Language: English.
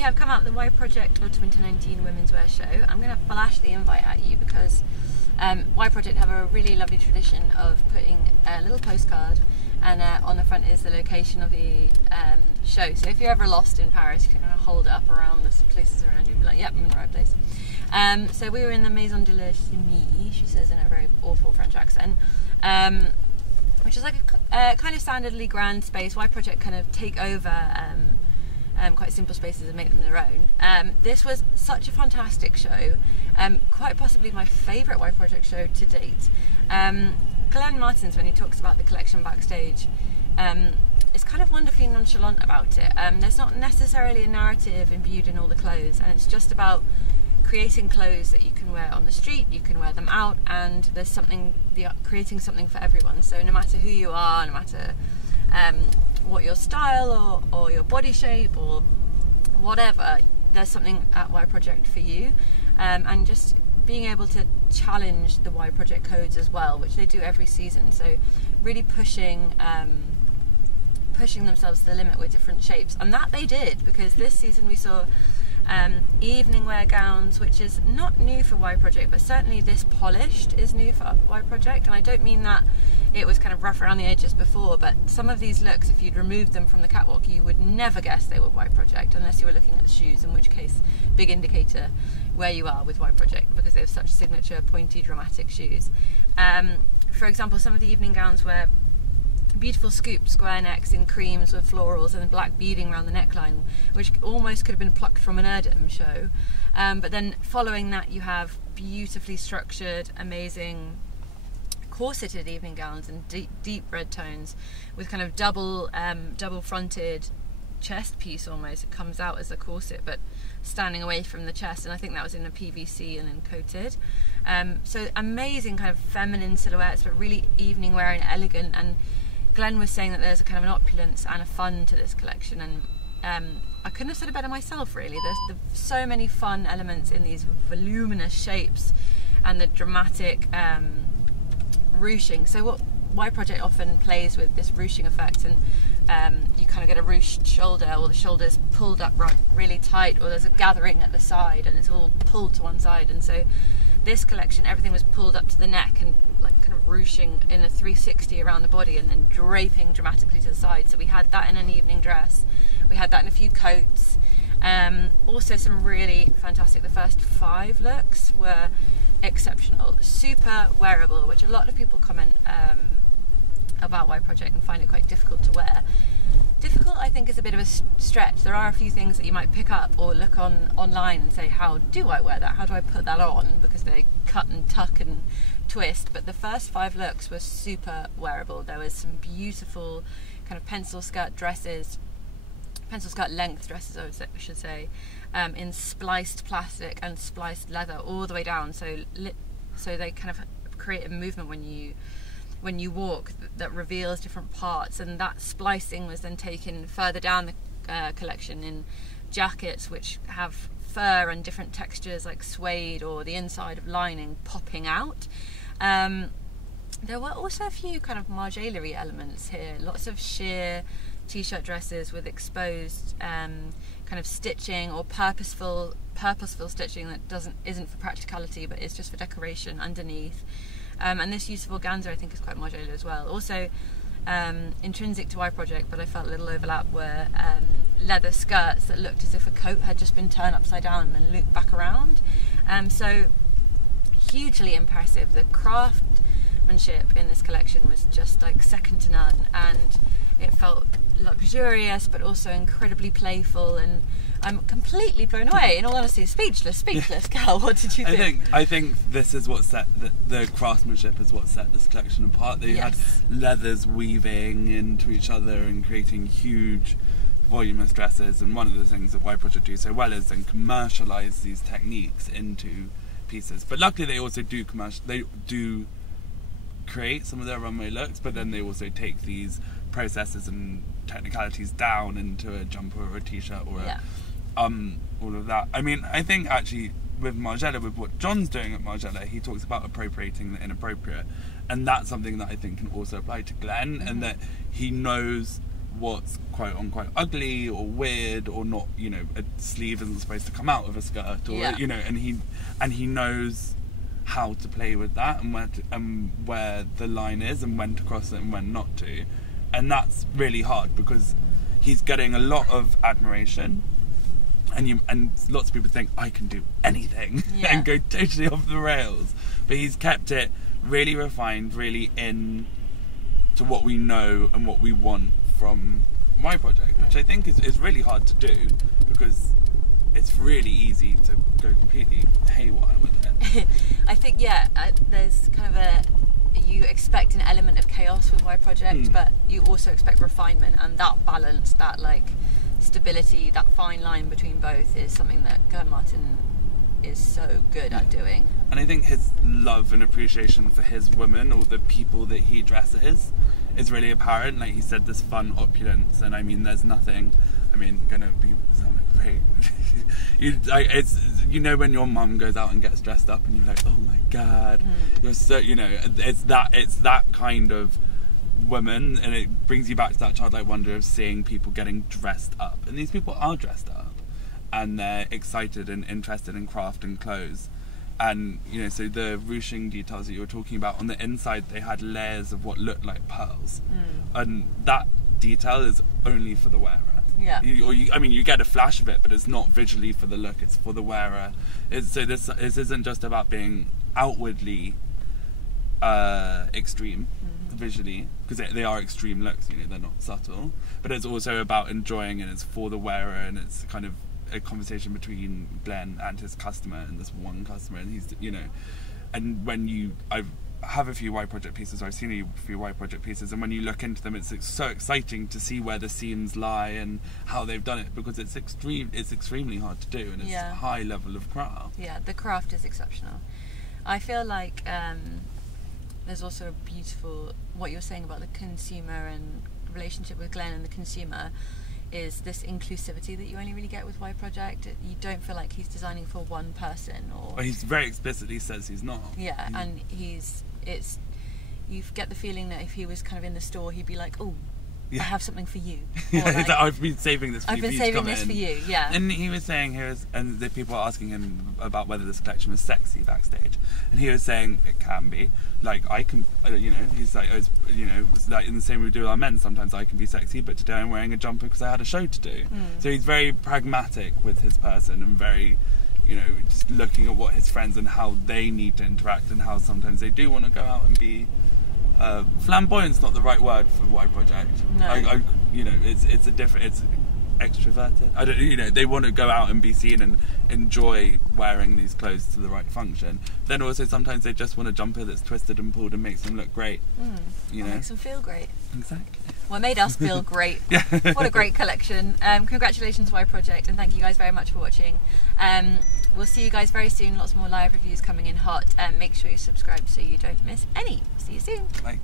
we have come out the Y Project Autumn 2019 Womenswear Show. I'm going to flash the invite at you because Y Project have a really lovely tradition of putting a little postcard, and on the front is the location of the show. So if you're ever lost in Paris, you can kind of hold it up around the places around you and be like, yep, I'm in the right place. So we were in the Maison de la Chimie, she says in a very awful French accent, which is like a kind of standardly grand space. Y Project kind of take over quite simple spaces and make them their own. This was such a fantastic show, quite possibly my favourite Y Project show to date. Glenn Martens, when he talks about the collection backstage, is kind of wonderfully nonchalant about it. There's not necessarily a narrative imbued in all the clothes, and it's just about creating clothes that you can wear on the street, you can wear them out, and there's something, creating something for everyone. So no matter who you are, no matter what your style or your body shape or whatever, there's something at Y Project for you, and just being able to challenge the Y Project codes as well, which they do every season. So really pushing themselves to the limit with different shapes, and that they did, because this season we saw evening wear gowns, which is not new for Y Project, but certainly this polished is new for Y Project. And I don't mean that it was kind of rough around the edges before, but some of these looks, if you'd removed them from the catwalk, you would never guess they were Y Project unless you were looking at the shoes, in which case, big indicator where you are with Y Project, because they have such signature pointy dramatic shoes. For example, some of the evening gowns were beautiful scoop square necks in creams with florals and black beading around the neckline, which almost could have been plucked from an Erdem show. But then following that you have beautifully structured, amazing corseted evening gowns in deep red tones with kind of double fronted chest piece almost. It comes out as a corset but standing away from the chest, and I think that was in a PVC and then coated. So amazing kind of feminine silhouettes, but really evening wear and elegant. And Glenn was saying that there's a kind of an opulence and a fun to this collection, and I couldn't have said it better myself, really. There's so many fun elements in these voluminous shapes and the dramatic ruching. So what Y Project often plays with this ruching effect, and you kind of get a ruched shoulder, or the shoulder's pulled up really tight, or there's a gathering at the side and it's all pulled to one side. And so this collection, everything was pulled up to the neck and like kind of ruching in a 360 around the body and then draping dramatically to the side. So we had that in an evening dress, we had that in a few coats, also some really fantastic, the first 5 looks were exceptional, super wearable, which a lot of people comment about Y Project and find it quite difficult to wear. Difficult, I think, is a bit of a stretch. There are a few things that you might pick up or look online and say, how do I wear that? How do I put that on? Because they cut and tuck and twist. But the first 5 looks were super wearable. There was some beautiful kind of pencil skirt length dresses, I should say, in spliced plastic and spliced leather all the way down. So they kind of create a movement when you walk that reveals different parts, and that splicing was then taken further down the collection in jackets which have fur and different textures like suede or the inside of lining popping out. There were also a few kind of margellerie elements here, lots of sheer t-shirt dresses with exposed kind of stitching or purposeful stitching that isn't for practicality but is just for decoration underneath. And this use of organza, I think, is quite modular as well. Also, intrinsic to Y Project, but I felt a little overlap, were leather skirts that looked as if a coat had just been turned upside down and then looped back around. So hugely impressive. The craftsmanship in this collection was just like second to none, and it felt luxurious but also incredibly playful, and I'm completely blown away. In all honesty, speechless. Cal, what did you think? I think this is what set the craftsmanship is what set this collection apart. They had leathers weaving into each other and creating huge voluminous dresses, and one of the things that Y Project do so well is then commercialize these techniques into pieces. But luckily they also do create some of their runway looks, but then they also take these processes and technicalities down into a jumper or a t-shirt or all of that. I mean, I think actually with Margiela, with what John's doing at Margiela, he talks about appropriating the inappropriate, and that's something that I think can also apply to Glenn, and that he knows what's quote unquote ugly or weird or not, you know, a sleeve isn't supposed to come out of a skirt or you know, and he knows how to play with that and where the line is and when to cross it and when not to. And that's really hard because he's getting a lot of admiration, and lots of people think I can do anything and go totally off the rails, but he's kept it really refined, really in to what we know and what we want from my project, which I think is really hard to do because it's really easy to go completely haywire with it. I think there's kind of you expect an element of chaos with my project, but you also expect refinement, and that balance, that like stability, that fine line between both is something that Glenn Martens is so good at doing. And I think his love and appreciation for his women or the people that he dresses is really apparent. Like he said, this fun opulence, and I mean, there's nothing. I mean, gonna be something great. It's you know when your mum goes out and gets dressed up, and you're like, oh my god, you're so, you know, it's that kind of woman, and it brings you back to that childlike wonder of seeing people getting dressed up, and these people are dressed up, and they're excited and interested in craft and clothes. And you know, so the ruching details that you were talking about on the inside, they had layers of what looked like pearls, and that detail is only for the wearer. Yeah. I mean, you get a flash of it, but it's not visually for the look. It's for the wearer. So this isn't just about being outwardly extreme visually, because they are extreme looks. You know, they're not subtle. But it's also about enjoying, and it's for the wearer, and it's kind of a conversation between Glenn and his customer, and this one customer, and he's, you know, and when I have a few white project pieces, or I've seen a few white project pieces, and when you look into them, it's so exciting to see where the seams lie and how they've done it, because it's extremely hard to do, and it's a high level of craft. Yeah, the craft is exceptional. I feel like there's also a beautiful, what you're saying about the consumer and relationship with Glenn and the consumer is this inclusivity that you only really get with Y Project. You don't feel like he's designing for one person, or well, he's very explicitly says he's not. Yeah, and you get the feeling that if he was kind of in the store, he'd be like, oh, I have something for you. Yeah, like, I've been saving this for you. I've been saving this for you, yeah. And he was saying, and the people were asking him about whether this collection was sexy backstage, and he was saying it can be. Like, I can, you know, he's like, you know, it's like in the same way we do with our men, sometimes I can be sexy, but today I'm wearing a jumper because I had a show to do. So he's very pragmatic with his person, and very, you know, just looking at what his friends and how they need to interact, and how sometimes they do want to go out and be flamboyant's not the right word for Y Project. No. You know, it's extroverted. I don't, you know, they want to go out and be seen and enjoy wearing these clothes to the right function. Then also sometimes they just want a jumper that's twisted and pulled and makes them look great. You know, makes them feel great. Exactly. Well, it made us feel great. What a great collection. Congratulations, Y Project, and thank you guys very much for watching. We'll see you guys very soon. Lots more live reviews coming in hot. Make sure you subscribe so you don't miss any. See you soon. Bye.